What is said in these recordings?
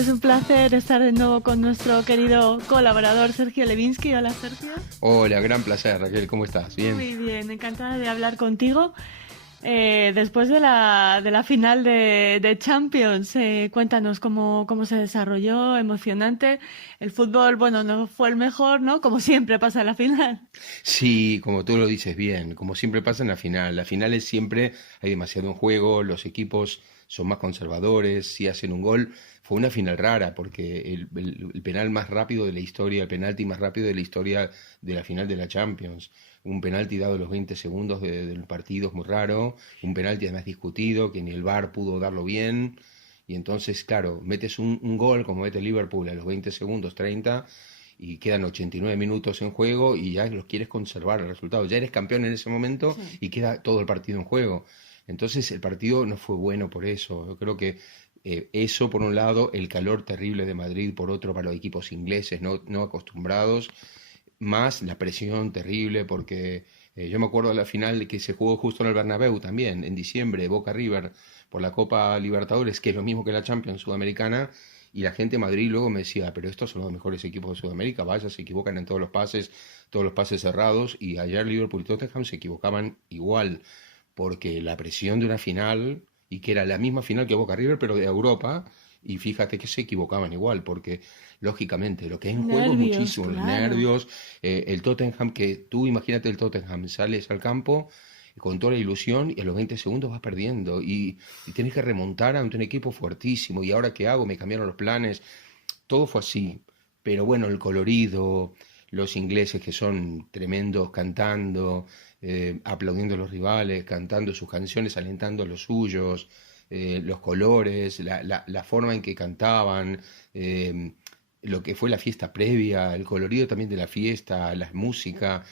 Es un placer estar de nuevo con nuestro querido colaborador Sergio Levinsky. Hola, Sergio. Hola, gran placer, Raquel, ¿cómo estás? ¿Bien? Muy bien, encantada de hablar contigo. Después de la final de Champions, cuéntanos cómo se desarrolló, emocionante. El fútbol, bueno, no fue el mejor, ¿no? Como siempre pasa en la final. Sí, como tú lo dices bien, como siempre pasa en la final. La final es siempre, hay demasiado en juego, los equipos son más conservadores, si hacen un gol. Fue una final rara porque el penal más rápido de la historia, el penalti más rápido de la historia de la final de la Champions. Un penalti dado a los 20 segundos del partido es muy raro, un penalti además discutido, que ni el VAR pudo darlo bien. Y entonces, claro, metes un gol como mete Liverpool a los 20 segundos, 30, y quedan 89 minutos en juego y ya los quieres conservar el resultado. Ya eres campeón en ese momento Sí. y queda todo el partido en juego. Entonces el partido no fue bueno por eso. Yo creo que eso por un lado, el calor terrible de Madrid por otro para los equipos ingleses no acostumbrados, más la presión terrible porque yo me acuerdo de la final que se jugó justo en el Bernabéu también, en diciembre, Boca River, por la Copa Libertadores, que es lo mismo que la Champions Sudamericana, y la gente de Madrid luego me decía, pero estos son los mejores equipos de Sudamérica, vaya, se equivocan en todos los pases cerrados, y ayer Liverpool y Tottenham se equivocaban igual, porque la presión de una final, y que era la misma final que Boca River, pero de Europa, y fíjate que se equivocaban igual, porque lógicamente lo que hay en juego es Nervios, muchísimo, los claro. nervios, el Tottenham, que tú imagínate el Tottenham, sales al campo con toda la ilusión y a los 20 segundos vas perdiendo y tienes que remontar ante un equipo fuertísimo y ahora qué hago, me cambiaron los planes, todo fue así, pero bueno, el colorido, los ingleses que son tremendos cantando, aplaudiendo a los rivales, cantando sus canciones, alentando a los suyos, los colores, la forma en que cantaban, eh, lo que fue la fiesta previa, el colorido también de la fiesta, la música,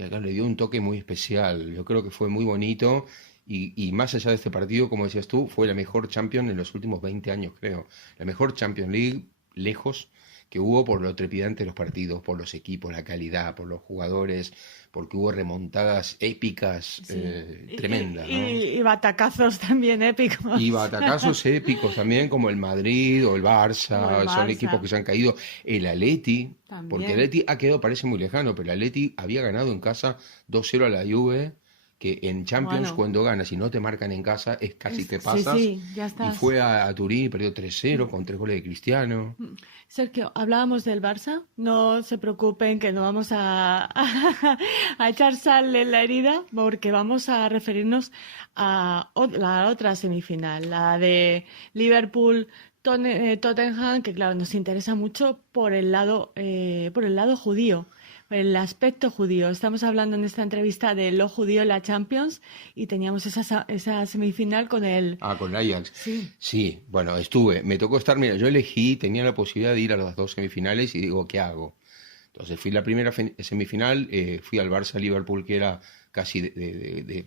acá le dio un toque muy especial. Yo creo que fue muy bonito y más allá de este partido, como decías tú, fue la mejor Champions en los últimos 20 años, creo. La mejor Champions League, lejos, que hubo por lo trepidante de los partidos, por los equipos, la calidad, por los jugadores, porque hubo remontadas épicas Sí. tremendas, ¿no? Y batacazos también Y épicos. batacazos épicos también, como el Madrid o el O el Barça, son equipos Barça que se han caído. El Atleti, porque el también. Atleti ha quedado, parece muy lejano, pero el Atleti había ganado en casa 2-0 a la Juve, que en Champions Bueno, cuando ganas y no te marcan en casa, es casi te sí, pasas. sí, ya Y estás. fue a Turín y perdió 3-0 con 3 goles de Cristiano. Sergio, hablábamos del Barça. No se preocupen que no vamos a echar sal en la herida porque vamos a referirnos a la otra semifinal, la de Liverpool-Tottenham, que claro, nos interesa mucho por el lado judío, el aspecto judío. Estamos hablando en esta entrevista de lo judío en la Champions y teníamos esa semifinal con el... Ah, con el Ajax. Sí, Sí, bueno, estuve. Me tocó estar, mira, yo elegí, tenía la posibilidad de ir a las dos semifinales y digo, ¿qué hago? Entonces fui la primera semifinal, fui al Barça-Liverpool, que era casi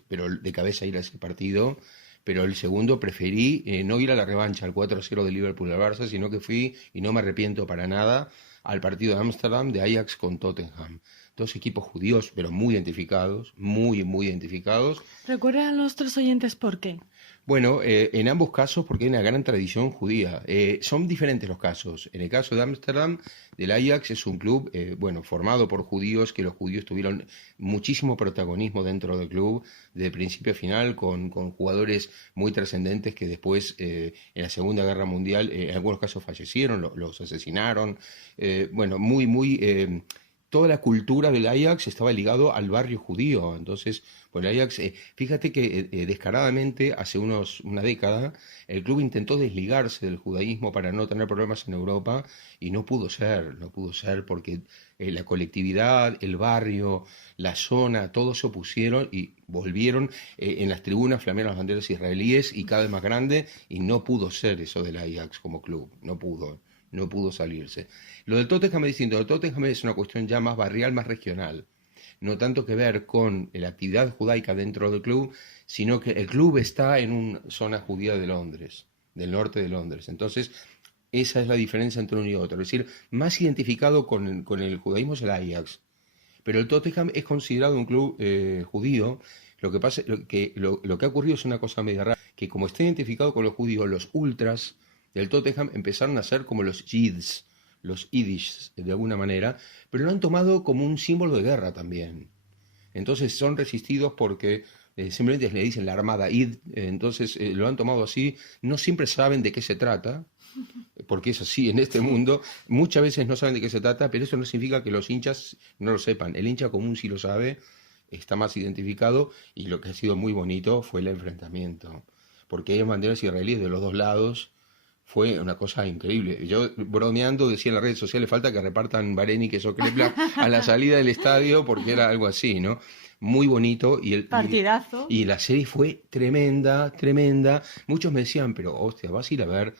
pero de cabeza ir a ese partido, pero el segundo preferí no ir a la revancha, al 4-0 de Liverpool al Barça, sino que fui, y no me arrepiento para nada, al partido de Ámsterdam de Ajax con Tottenham. Dos equipos judíos, pero muy identificados, muy identificados. recuerda a nuestros oyentes por qué. Bueno, en ambos casos porque hay una gran tradición judía. Son diferentes los casos. En el caso de Ámsterdam, del Ajax es un club, bueno, formado por judíos, que los judíos tuvieron muchísimo protagonismo dentro del club, de principio a final, con jugadores muy trascendentes que después, en la Segunda Guerra Mundial, en algunos casos fallecieron, los asesinaron. Bueno, toda la cultura del Ajax estaba ligado al barrio judío. Entonces, pues el Ajax, fíjate que descaradamente, hace una década, el club intentó desligarse del judaísmo para no tener problemas en Europa y no pudo ser porque la colectividad, el barrio, la zona, todos se opusieron y volvieron en las tribunas flamearon las banderas israelíes y cada vez más grande y no pudo ser eso del Ajax como club, no pudo salirse. Lo del Tottenham es distinto, el Tottenham es una cuestión ya más barrial, más regional, no tanto que ver con la actividad judaica dentro del club, sino que el club está en una zona judía de Londres, del norte de Londres. Entonces, esa es la diferencia entre uno y otro. Es decir, más identificado con el judaísmo es el Ajax, pero el Tottenham es considerado un club judío. Lo que pasa, lo que ha ocurrido es una cosa media rara, que como está identificado con los judíos, los ultras del Tottenham empezaron a ser como los Yids, los Yiddish, de alguna manera, pero lo han tomado como un símbolo de guerra también. Entonces son resistidos porque simplemente le dicen la armada Id, entonces lo han tomado así, no siempre saben de qué se trata, porque es así en este mundo, muchas veces no saben de qué se trata, pero eso no significa que los hinchas no lo sepan, el hincha común sí lo sabe, está más identificado, y lo que ha sido muy bonito fue el enfrentamiento, porque hay banderas israelíes de los dos lados. Fue una cosa increíble. Yo, bromeando, decía en las redes sociales, falta que repartan Vareni, queso crepla a la salida del estadio, porque era algo así, ¿no? Muy bonito. Partidazo. Y la serie fue tremenda, tremenda. Muchos me decían, pero hostia, vas a ir a ver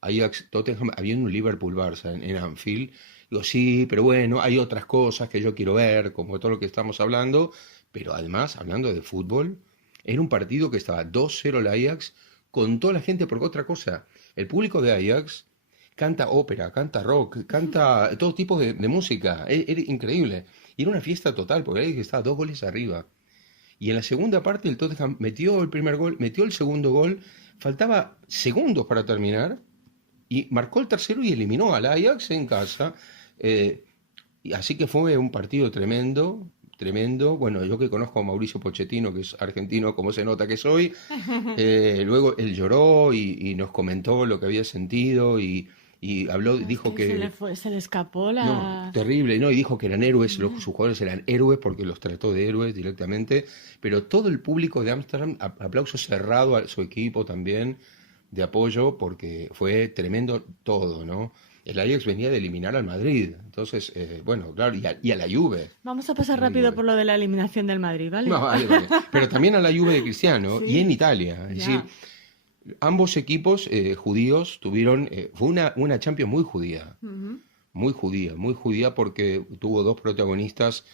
Ajax Tottenham, había un Liverpool-Barça en Anfield. Digo, sí, pero bueno, hay otras cosas que yo quiero ver, como todo lo que estamos hablando. Pero además, hablando de fútbol, era un partido que estaba 2-0 el Ajax, con toda la gente, porque otra cosa, el público de Ajax canta ópera, canta rock, canta todo tipo de música, era increíble. Y era una fiesta total, porque el Ajax estaba 2 goles arriba. Y en la segunda parte el Tottenham metió el primer gol, metió el segundo gol, faltaba segundos para terminar, y marcó el tercero y eliminó al Ajax en casa. Y así que fue un partido tremendo, tremendo. Bueno, yo que conozco a Mauricio Pochettino, que es argentino, como se nota que soy, luego él lloró y nos comentó lo que había sentido y habló, dijo que... Se le escapó la... No, terrible, ¿no? Y dijo que eran héroes, sus jugadores eran héroes porque los trató de héroes directamente, pero todo el público de Ámsterdam, aplauso cerrado a su equipo también, de apoyo, porque fue tremendo todo, ¿no? El Ajax venía de eliminar al Madrid, entonces, bueno, claro, y a la Juve. Vamos a pasar rápido por lo de la eliminación del Madrid, ¿vale? No, vale. Pero también a la Juve de Cristiano, sí. Y en Italia, es decir, ambos equipos judíos tuvieron, fue una Champions muy judía, muy judía porque tuvo dos protagonistas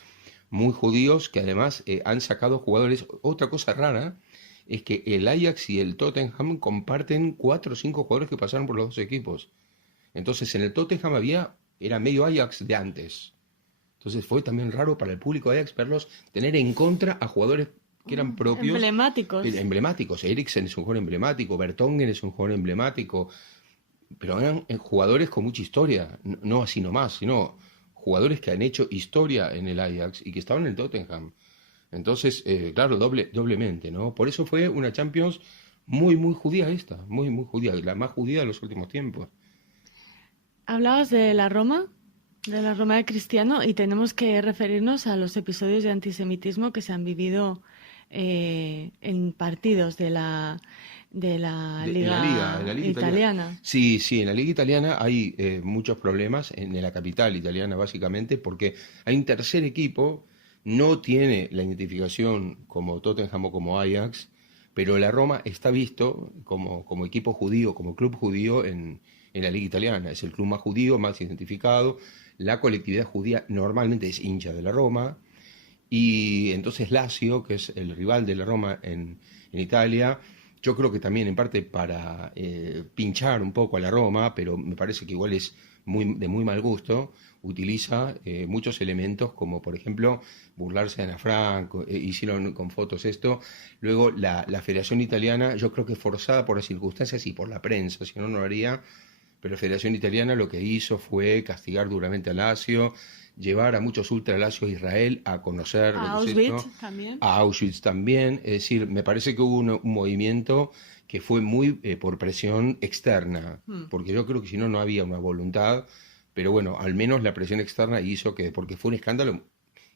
muy judíos que además han sacado jugadores. Otra cosa rara es que el Ajax y el Tottenham comparten 4 o 5 jugadores que pasaron por los dos equipos. Entonces en el Tottenham era medio Ajax de antes. Entonces fue también raro para el público de Ajax verlos tener en contra a jugadores que eran propios. Emblemáticos. Eriksen es un jugador emblemático, Vertonghen es un jugador emblemático, pero eran jugadores con mucha historia, no así nomás, sino jugadores que han hecho historia en el Ajax y que estaban en el Tottenham. Entonces, claro, doblemente, ¿no? Por eso fue una Champions muy, muy judía esta, muy, muy judía, la más judía de los últimos tiempos. Hablabas de la Roma de Cristiano, y tenemos que referirnos a los episodios de antisemitismo que se han vivido en partidos de la Liga Italiana. Sí, en la Liga Italiana hay muchos problemas, en la capital italiana básicamente, porque hay un tercer equipo, no tiene la identificación como Tottenham o como Ajax, pero la Roma está visto como equipo judío, como club judío en la Liga Italiana. Es el club más judío, más identificado. La colectividad judía normalmente es hincha de la Roma. Y entonces Lazio, que es el rival de la Roma en Italia, yo creo que también en parte para pinchar un poco a la Roma, pero me parece que igual es de muy mal gusto, utiliza muchos elementos como por ejemplo burlarse de Ana Frank, hicieron con fotos esto. Luego la Federación Italiana, yo creo que forzada por las circunstancias y por la prensa, si no, no lo haría, pero la Federación Italiana lo que hizo fue castigar duramente a Lazio, llevar a muchos ultralacios a Israel a conocer a Auschwitz también. A Auschwitz también. Es decir, me parece que hubo un movimiento que fue muy por presión externa, porque yo creo que si no, no había una voluntad, pero bueno, al menos la presión externa hizo que, porque fue un escándalo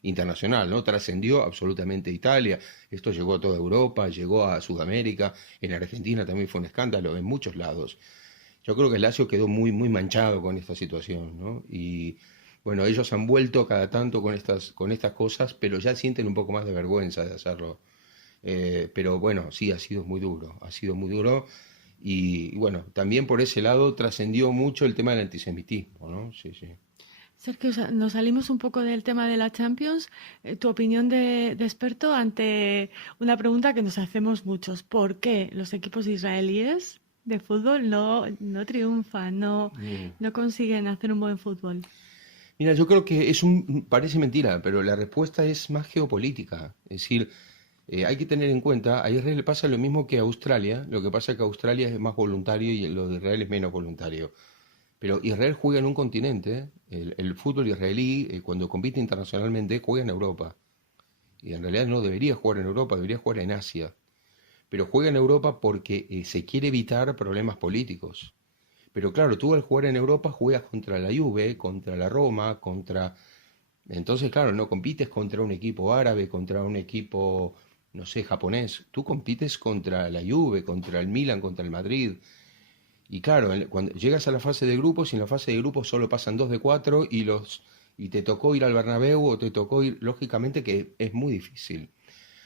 internacional, ¿no? Trascendió absolutamente Italia, esto llegó a toda Europa, llegó a Sudamérica, en Argentina también fue un escándalo, en muchos lados. Yo creo que el Lazio quedó muy, muy manchado con esta situación, ¿no? Y bueno, ellos han vuelto cada tanto con estas cosas, pero ya sienten un poco más de vergüenza de hacerlo. Pero bueno, sí, ha sido muy duro. Y bueno, también por ese lado trascendió mucho el tema del antisemitismo, ¿no? Sí. Sergio, nos salimos un poco del tema de la Champions. Tu opinión de experto ante una pregunta que nos hacemos muchos. ¿Por qué los equipos israelíes de fútbol no triunfan, no consiguen hacer un buen fútbol? Mira, yo creo que parece mentira, pero la respuesta es más geopolítica. Es decir, Hay que tener en cuenta, a Israel le pasa lo mismo que a Australia, lo que pasa es que Australia es más voluntario y lo de Israel es menos voluntario. Pero Israel juega en un continente, el fútbol israelí, cuando compite internacionalmente, juega en Europa. Y en realidad no debería jugar en Europa, debería jugar en Asia. Pero juega en Europa porque se quiere evitar problemas políticos. Pero claro, tú al jugar en Europa juegas contra la Juve, contra la Roma, contra... Entonces, claro, no compites contra un equipo árabe, contra un equipo, no sé, japonés. Tú compites contra la Juve, contra el Milan, contra el Madrid. Y claro, cuando llegas a la fase de grupos, y en la fase de grupos solo pasan 2 de 4 y te tocó ir al Bernabéu o te tocó ir, lógicamente que es muy difícil.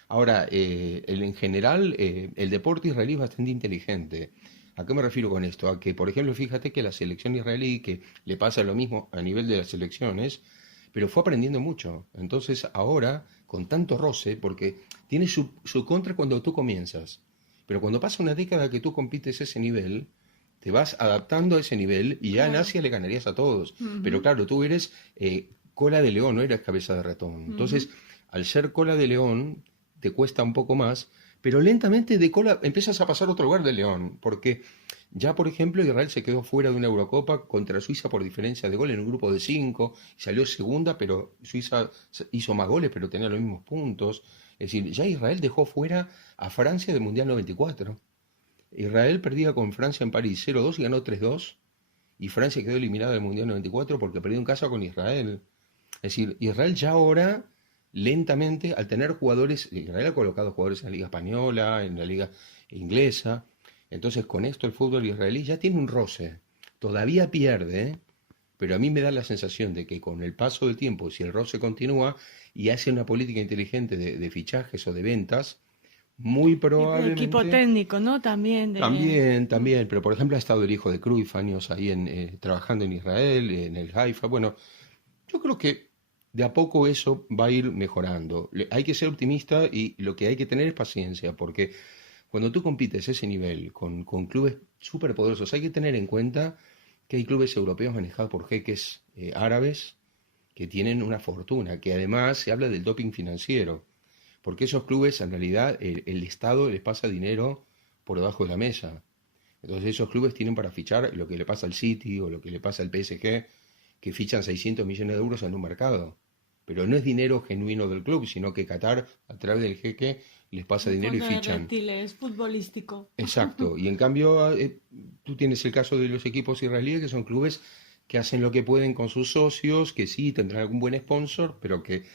Ahora, en general, el deporte israelí es bastante inteligente. ¿A qué me refiero con esto? A que, por ejemplo, fíjate que la selección israelí, que le pasa lo mismo a nivel de las selecciones, pero fue aprendiendo mucho. Entonces, ahora, con tanto roce, porque tiene su contra cuando tú comienzas, pero cuando pasa una década que tú compites ese nivel, te vas adaptando a ese nivel y ya en Asia le ganarías a todos. Pero claro, tú eres cola de león, no eres cabeza de ratón. Entonces, al ser cola de león, te cuesta un poco más, pero lentamente de cola empiezas a pasar a otro lugar de león, porque ya, por ejemplo, Israel se quedó fuera de una Eurocopa contra Suiza por diferencia de gol en un grupo de 5, salió segunda, pero Suiza hizo más goles, pero tenía los mismos puntos. Es decir, ya Israel dejó fuera a Francia del Mundial 94. Israel perdía con Francia en París 0-2 y ganó 3-2, y Francia quedó eliminada del Mundial 94 porque perdió en casa con Israel. Es decir, Israel ya ahora, lentamente, al tener jugadores, Israel ha colocado jugadores en la Liga Española, en la Liga Inglesa, entonces con esto el fútbol israelí ya tiene un roce. Todavía pierde, pero a mí me da la sensación de que con el paso del tiempo, si el roce continúa y hace una política inteligente de fichajes o de ventas, muy probablemente... Y equipo técnico, ¿no? También. También, pero por ejemplo ha estado el hijo de Cruyff años ahí trabajando en Israel, en el Haifa. Bueno, yo creo que de a poco eso va a ir mejorando. Hay que ser optimista y lo que hay que tener es paciencia, porque cuando tú compites ese nivel con clubes súper poderosos, hay que tener en cuenta que hay clubes europeos manejados por jeques árabes que tienen una fortuna, que además se habla del doping financiero, porque esos clubes en realidad el Estado les pasa dinero por debajo de la mesa. Entonces esos clubes tienen para fichar lo que le pasa al City o lo que le pasa al PSG, que fichan 600 millones de euros en un mercado. Pero no es dinero genuino del club, sino que Qatar, a través del jeque, les pasa dinero y fichan. Es futbolístico. Exacto. Y en cambio, tú tienes el caso de los equipos israelíes, que son clubes que hacen lo que pueden con sus socios, que sí tendrán algún buen sponsor, pero que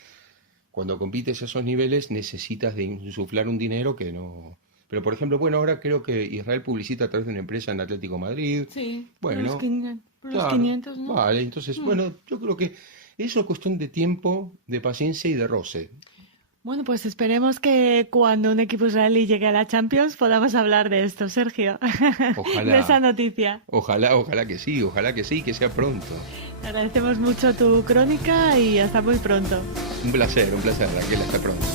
cuando compites a esos niveles necesitas de insuflar un dinero que no... Pero, por ejemplo, bueno, ahora creo que Israel publicita a través de una empresa en Atlético Madrid. Sí, bueno, los 500, ¿no? Vale, entonces, bueno, yo creo que es una cuestión de tiempo, de paciencia y de roce. Bueno, pues esperemos que cuando un equipo israelí llegue a la Champions podamos hablar de esto, Sergio. Ojalá. De esa noticia. Ojalá que sí, que sea pronto. Te agradecemos mucho tu crónica y hasta muy pronto. Un placer, Raquel, hasta pronto.